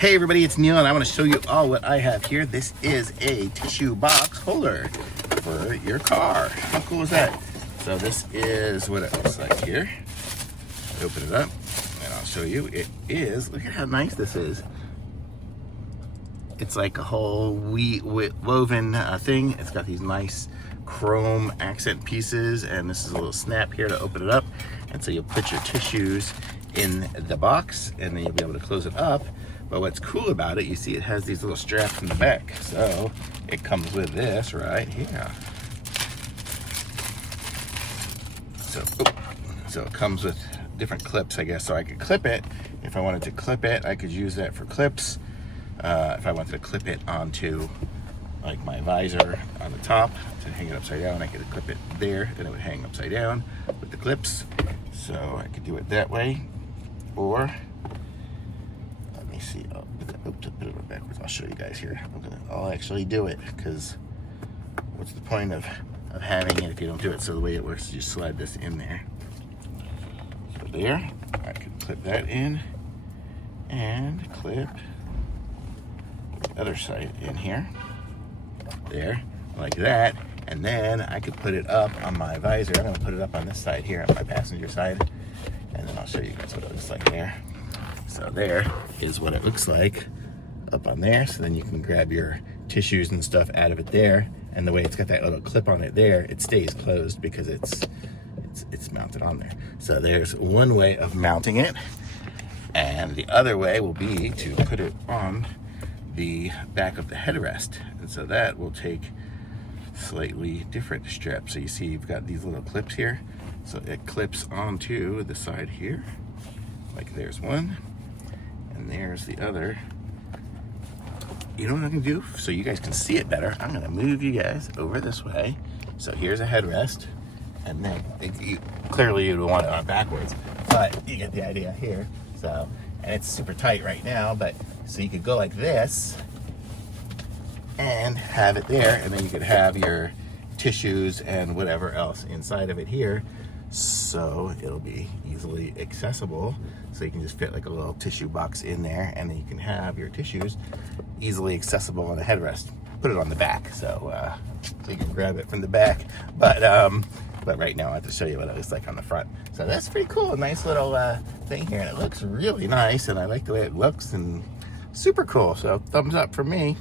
Hey everybody, it's Neil and I want to show you all what I have here. This is a tissue box holder for your car. How cool is that? So this is what it looks like here. Open it up and I'll show you. It is, look at how nice this is. It's like a whole woven thing. It's got these nice chrome accent pieces, and this is a little snap here to open it up. And so you'll put your tissues in the box and then you'll be able to close it up. But what's cool about it, you see it has these little straps in the back. So it comes with this right here. So it comes with different clips, I guess. So I could clip it. If I wanted to clip it, I could use that for clips. If I wanted to clip it onto like my visor on the top to hang it upside down, I could clip it there and it would hang upside down with the clips. So I could do it that way. Or see, I'll put it backwards. I'll show you guys here. I'll actually do it, because what's the point of having it if you don't do it? So the way it works is you slide this in there. So there, I can clip that in and clip the other side in here. There, like that. And then I could put it up on my visor. I'm gonna put it up on this side here, on my passenger side. And then I'll show you guys what it looks like there. So there is what it looks like up on there. So then you can grab your tissues and stuff out of it there. And the way it's got that little clip on it there, it stays closed because it's mounted on there. So there's one way of mounting it. And the other way will be to put it on the back of the headrest. And so that will take slightly different straps. So you see you've got these little clips here. So it clips onto the side here. Like there's one. And there's the other. You know what I'm gonna do? So you guys can see it better, I'm gonna move you guys over this way. So here's a headrest, and then clearly you'd want it on backwards, but you get the idea here. So, and it's super tight right now, but so you could go like this and have it there, and then you could have your tissues and whatever else inside of it here. So it'll be easily accessible. So you can just fit like a little tissue box in there, and then you can have your tissues easily accessible on the headrest. Put it on the back, so you can grab it from the back. But right now I have to show you what it looks like on the front. So that's pretty cool. A nice little thing here, and it looks really nice, and I like the way it looks, and super cool. So thumbs up from me.